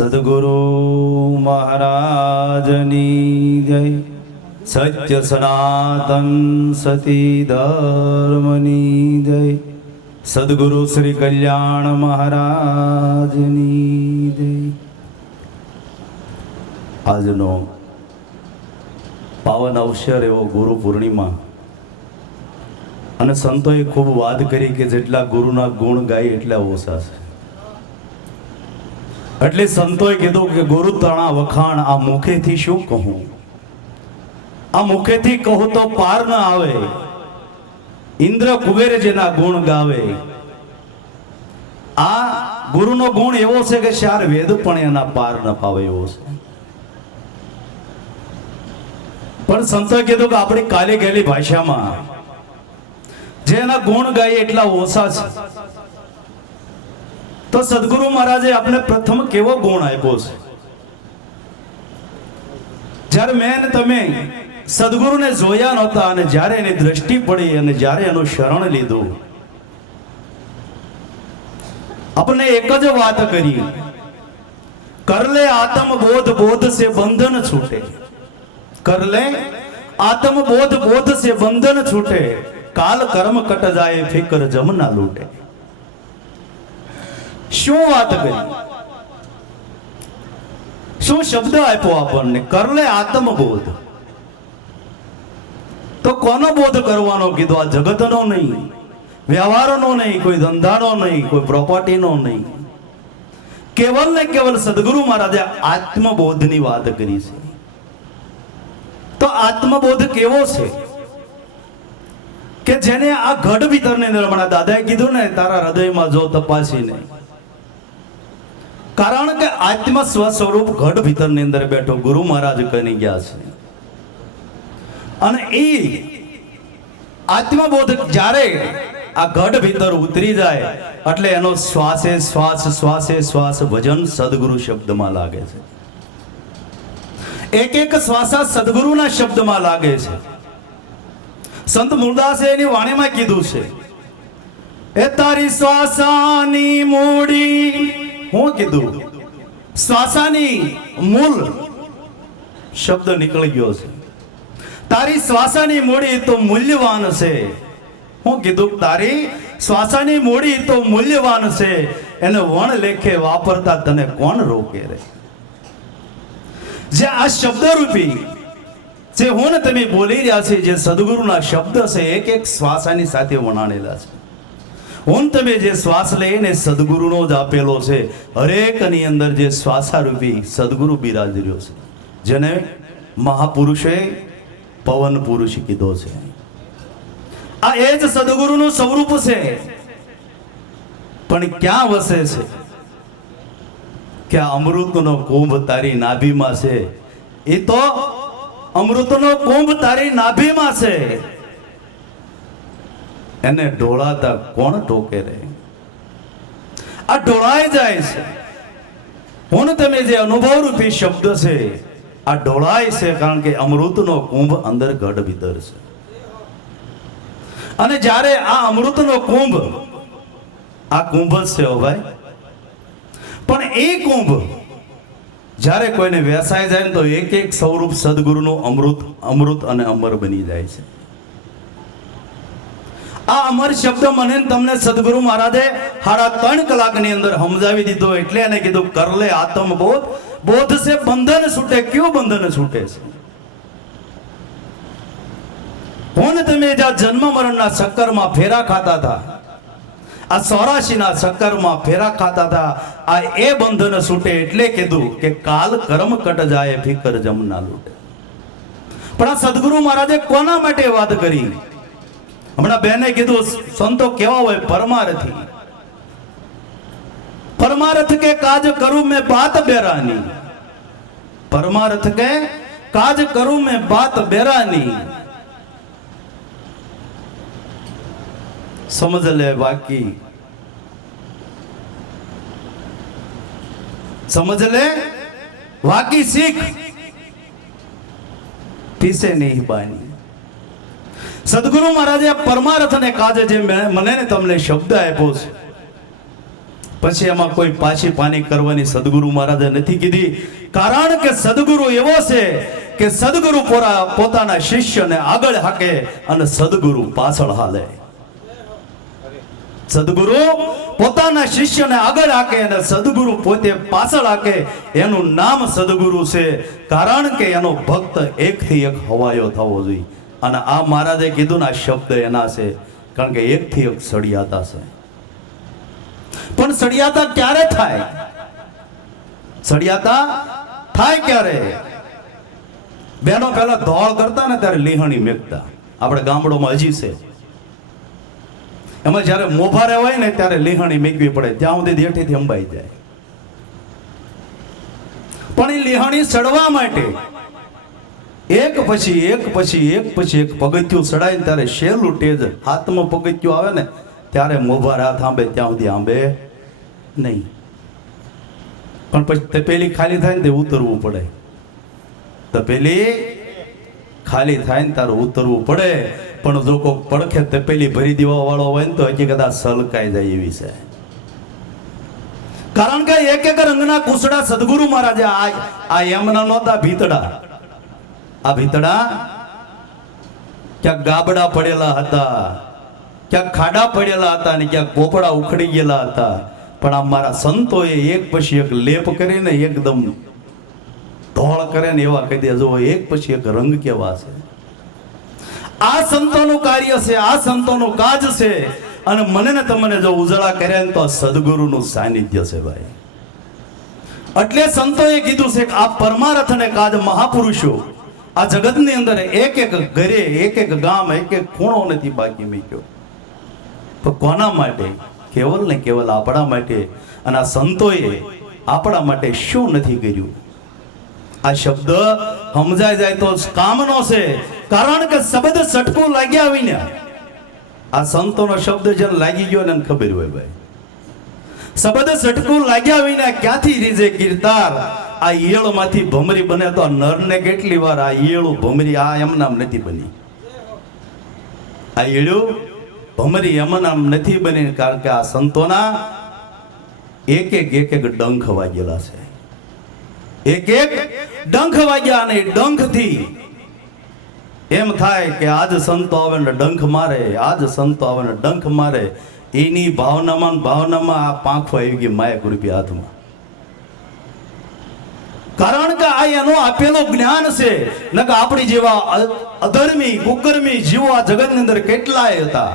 સદગુરુ મહારાજની જય સત્ય સનાતન સતી ધર્મની જય સદગુરુ શ્રી કલ્યાણ મહારાજની જય આજનો પાવન અવસર એવો ગુરુ પૂર્ણિમા. અને સંતોએ ખૂબ વાત કરી કે જેટલા ગુરુના ગુણ ગાય એટલા ઓછા છે. એટલે સંતોએ કીધું કે, ગુરુ તણા વખાણ, આ મુખેથી શું કહું? આ મુખેથી કહું તો પાર ન આવે. ઇન્દ્ર કુબેર જેના ગુણ ગાવે. આ ગુરુનો ગુણ એવો છે કે ચાર વેદ પણ એના પાર ન પાવે એવો છે. પણ સંતોએ કીધું કે, આપણી કાલે ગયેલી ભાષામાં જે એના ગુણ ગાય એટલા ઓછા છે. તો સદગુરુ મહારાજે આપણે પ્રથમ કેવો ગુણ આપ્યો છે? જ્યારે મેં તમે સદગુરુને જોયા નહોતા અને જ્યારે એની દ્રષ્ટિ પડી અને જ્યારે એનું શરણ લીધું, આપણે એક જ વાત કરી. કરલે આત્મ બોધ બોધ સે બંધન છૂટે. કરલે આત્મ બોધ બોધ સે બંધન છૂટે. કાલ કર્મ કટ જાય, ફિકર જમના લૂટે. શું વાત કરી? શું શબ્દ આપ્યો આપણને? કરલે આત્મબોધ. તો કોનો બોધ કરવાનો કીધો? આ જગતનો નહીં. વ્યવહારનો નહીં, કોઈ ધંધાનો નહીં, કોઈ પ્રોપર્ટીનો નહીં. કેવલ ને કેવલ સદગુરુ મહારાજે આત્મબોધની વાત કરી છે. તો આત્મબોધ કેવો છે? કે જેને આ ગઢ ભીતરને નિર્મણા દાદાએ કીધું ને, તારા હૃદયમાં જો તપાસીને કારણ કે આત્મ સ્વસ્વરૂપ ઘટ ભીતરની અંદર બેઠો ગુરુ મહારાજ કરી ગયા છે. અને એ આત્મબોધ જ્યારે આ ઘટ ભીતર ઉતરી જાય, એટલે એનો શ્વાસે શ્વાસ શ્વાસે શ્વાસ ભજન સદગુરુ શબ્દમાં લાગે છે. એક એક શ્વાસા સદગુરુના શબ્દમાં લાગે છે. સંત મુરદાસે એની વાણીમાં કીધું છે, એ તારી શ્વાસાની મૂડી હું કીધું, શ્વાસાની મૂલ શબ્દ નીકળી ગયો છે. તારી શ્વાસાની મૂડી તો મૂલ્યવાન છે. હું કીધું, તારી શ્વાસાની મૂડી તો મૂલ્યવાન છે. એને વણ લેખે વાપરતા તને કોણ રોકે રે? જે આ શબ્દરૂપી, જે હું ને તમે બોલી રહ્યા છે જે સદગુરુના શબ્દ છે એક એક શ્વાસાની સાથે વણાણેલા છે. હું તમે જે શ્વાસ લઈને સદગુરુનો જ આપેલો છે, હરેકની અંદર જે શ્વાસારૂપી સદગુરુ બિરાજ રહ્યો છે. જેને મહાપુરુષે પવન પુરુષ કીધો છે. આ એ જ સદગુરુનું સ્વરૂપ છે. પણ ક્યાં વસે છે? કે આ અમૃતનો કુંભ તારી નાભીમાં છે? એ તો અમૃતનો કુંભ તારી નાભીમાં છે. એને ઢોળાતા કોણ ટોકે રે? આ ઢોળાઈ જાય છે. હું તમે જે અનુભવરૂપી શબ્દ છે, આ ઢોળાય છે કારણ કે અમૃતનો કુંભ અંદર ગઢ ભીતર છે. અને જ્યારે આ અમૃતનો કુંભ, આ કુંભ જ છે ભાઈ. પણ એ કુંભ, જ્યારે કોઈને વેસાઈ જાય ને તો એક એક સ્વરૂપ સદગુરુનું અમૃત અમૃત અને અમર બની જાય છે. આ અમર શબ્દ મને તમને સદગુરુ મહારાજે સાડા ત્રણ કલાકની અંદર સમજાવી દીધો એટલે એને કીધું કરલે આત્મ બોધ બોધ છે બંધન છૂટે, કયું બંધન છૂટે છે? કોણ તમે જ્યાં જન્મ મરણના ચક્કરમાં ફેરા ખાતા હતા? આ સૌરાશીના ચક્કરમાં ફેરા ખાતા હતા? આ એ બંધન છૂટે એટલે કીધું કે કાલ કર્મ કટ જાય, ફિકર જમના લૂટે. પણ આ સદગુરુ મહારાજે કોના માટે વાત કરી? હમણાં બેને કીધું, સંતો કેવા હોય? પરમારથી. પરમાર્થ કે કાજ કરું મેં બાત બેરાની. પરમાર્થ કે કાજ કરું મેં બાત બેરાની. સમજ લે બાકી. સમજ લે વાકી શીખ. પીસે નહીં બાની. સદગુરુ મહારાજે આ પરમાર્થ ને કાજે જે મેં- મને ને તમને શબ્દ આપ્યો છે, પછી એમાં કોઈ પાછી પાની કરવાની સદગુરુ મહારાજે નથી કીધી. કારણ કે સદગુરુ એવો છે કે સદગુરુ પોતાના શિષ્યને આગળ હાકે અને સદગુરુ પાછળ હાલે. સદગુરુ પોતાના શિષ્યને આગળ હાકે અને સદગુરુ પોતે પાછળ હાકે, એનું નામ સદગુરુ છે. કારણ કે એનો ભક્ત એકથી એક હવાયો થવો જોઈએ. અને આ મહારાજે કીધું ને, આ શબ્દ એના છે. કારણ કે એકથી એક સળિયાતા છે. પણ સળિયાતા ક્યારે થાય? સળિયાતા થાય ક્યારે? બેનો પહેલા ધોળ કરતા ને ત્યારે લીહણી મેકતા. આપણે ગામડોમાં હજી છે. એમાં જ્યારે મોભારે હોય ને, ત્યારે લીહણી મેકવી પડે. ત્યાં સુધી દેઠીથી અંબાઈ જાય. પણ એ લીહણી સડવા માટે એક પછી એક પછી એક પછી એક પગથિયું ચડાય ત્યારે શેરલું ટેજ હાથમાં પગથિયું આવે ને, ત્યારે મોભાર હાથ આંબે ત્યાં સુધી આંબે નહીં. પણ પછી તપેલી ખાલી થાય ને તે ઉતરવું પડે. તપેલી ખાલી થાય ને તારે ઉતરવું પડે. પણ જો કોઈક પડખે તપેલી ભરી દેવા વાળો હોય ને તો હકીકત આ સલકાઈ જાય એવી છે. કારણ કે એક એક રંગના કુસડા સદગુરુ મહારાજે આ એમના નહોતા ભીતડા. આ ભીતડા ક્યાંક ગાબડા પડેલા હતા, ક્યાંક ખાડા પડેલા હતા અને ક્યાંક પોપડા ઉખડી ગયેલા હતા. પણ આ મારા સંતોએ એક પછી એક લેપ કરીને એકદમ ધોળ કરે ને એવા કહી દે જો એક પછી એક રંગ કેવા છે. આ સંતોનું કાર્ય છે, આ સંતોનું કાજ છે. અને મને ને તમને જો ઉજળા કર્યા ને તો સદગુરુનું સાનિધ્ય છે ભાઈ. એટલે સંતોએ કીધું છે કે આ પરમારથ અને કાજ મહાપુરુષો આ જગતની અંદર એક એક ઘરે, એક એક ગામ, એક એક ખૂણો નથી બાકી મૂક્યો. તો કોના માટે? કેવલ ને કેવલ આપણા માટે. અને આ સંતોએ આપણા માટે શું નથી કર્યું? આ શબ્દ સમજાય જાય તો કામનો છે. કારણ કે શબ્દ સટકો લાગ્યા આવીને આ સંતોનો શબ્દ જેને લાગી ગયો ને ખબર હોય ભાઈ. શબ્દ સટકો લાગ્યા વિના ક્યાંથી રીજે કીર્તાર આ ઈયળમાંથી ભમરી બને તો નર નરને કેટલી વાર આ ઈયળું ભમરી આ એમ નામ નથી બની. આ ઈયળું ભમરી એમ નામ નથી બની કારણ કે આ સંતોના એક એક એક એક ડંખ વાગેલા છે. એક એક ડંખ વાગ્યા અને ડંખથી એમ થાય કે આજ સંતો આવે ને ડંખ મારે, આજ સંતો આવે ને ડંખ મારે. એની ભાવનામાં ભાવનામાં આ પાંખો આવી ગઈ માયા કૃપી હાથમાં કારણ કે આ એનો આપેલો જ્ઞાન છે. નકર આપણી જેવા અધર્મી, કુકર્મી જીવો આ જગતની અંદર કેટલાય હતા.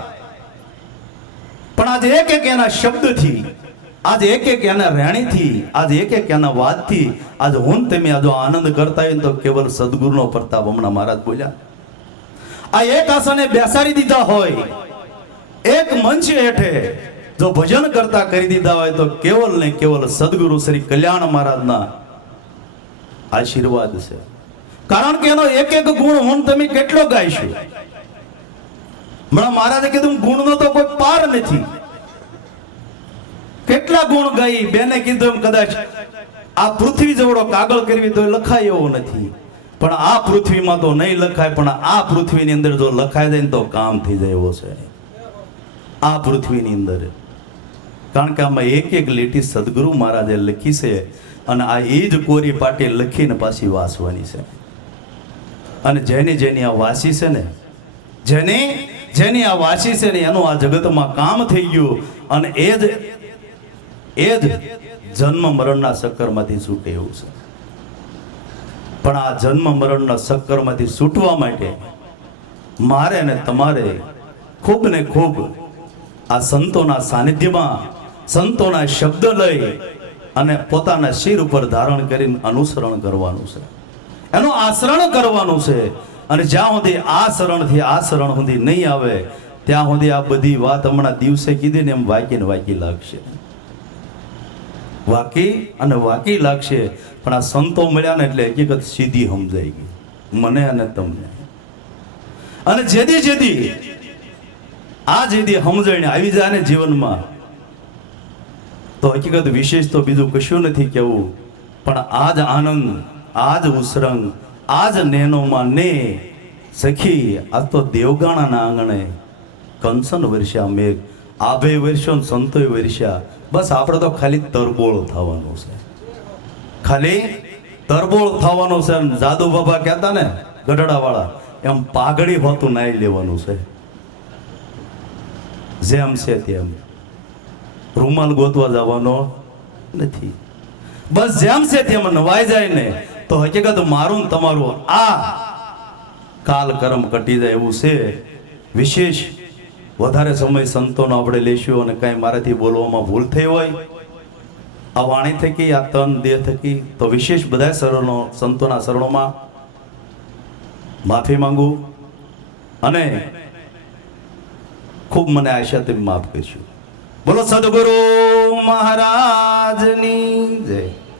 પણ આજે એક એક એના શબ્દથી, આજે એક એક એના રેણીથી, આજે એક એક એના વાતથી, આજે હું તમે આજે આનંદ કરતા હોય તો કેવલ સદગુરુનો પ્રતાપ હમણાં મહારાજ બોલ્યા. આ એક આસાને બેસાડી દીધા હોય. એક મંચ હેઠે જો ભજન કરતા કરી દીધા હોય તો કેવલ ને કેવલ સદગુરુ શ્રી કલ્યાણ મહારાજના આશીર્વાદ છે. કારણ કે એનો એક એક ગુણ હું તમે કેટલો ગાઈશું હમણાં મહારાજે કીધું ગુણનો તો કોઈ પાર નથી. કેટલા ગુણ ગાઈ બેને કીધું કદાચ આ પૃથ્વી જેવડો કાગળ કરવી તો લખાય એવો નથી. પણ આ પૃથ્વીમાં તો નહીં લખાય, પણ આ પૃથ્વીની અંદર જો લખાય જાય ને તો કામ થઈ જાય એવો છે. આ પૃથ્વીની અંદર. કારણ કે આમાં એક એક લીટી સદગુરુ મહારાજે લખી છે અને આ એ જ કોરી પાટી લખીને પાછી વાસવાની છે. અને જેની જેની આ વાસી છે ને, જેની જેની આ વાસી છે ને, એનું આ જગતમાં કામ થઈ ગયું અને એ જ એ જ જન્મ મરણના ચક્કરમાંથી છૂટે એવું છે. પણ આ જન્મ મરણના ચક્કરમાંથી છૂટવા માટે મારે ને તમારે ખૂબ ને ખૂબ આ સંતોના સાનિધ્યમાં સંતોના શબ્દ લઈ અને પોતાના શિર ઉપર ધારણ કરીને અનુસરણ કરવાનું છે. એનું આચરણ કરવાનું છે. અને જ્યાં સુધી આ શરણથી આ શરણ સુધી નહીં આવે, ત્યાં સુધી આ બધી વાત હમણાં દિવસે કીધી ને એમ વાકી ને વાકી લાગશે. વાકી અને વાકી લાગશે, પણ આ સંતો મળ્યા ને એટલે હકીકત સીધી સમજાઈ ગઈ. મને અને તમને. અને જેદી જેદી, આ જેદી સમજણ આવી જાય ને જીવનમાં તો હકીકત વિશેષ તો બીજું કશું નથી કેવું. પણ આજ આનંદ, આજ ઉસરંગ આ જ નેનોમાં ને. સખી, આ તો દેવગાણાના આંગણે. કંસન વર્ષ્યા મેઘ, આભે વર્ષો સંતોય વર્ષ્યા બસ આપણે તો ખાલી તરબોળ થવાનું છે. ખાલી તરબોળ થવાનું છે જાદુ બાબા કહેતા ને, ગઢડાવાળા, એમ પાઘડી હોતું નાઈ લેવાનું છે. જેમ છે તેમ. રૂમાલ ગોતવા જવાનો નથી. બસ જેમ છે તેમ નવાઈ જાય ને, તો હકીકત મારું ને તમારું આ કાલ કર્મ કટી જાય એવું છે. વિશેષ વધારે સમય સંતોનો આપણે લેશું અને કાંઈ મારાથી બોલવામાં ભૂલ થઈ હોય, આ વાણી થકી, આ તન દેહ થકી, તો વિશેષ બધા શરણો, સંતોના શરણોમાં માફી માંગુ અને ખૂબ મને આશા તેમ માફ કરશું. બોલો સદગુરુ મહારાજની જય.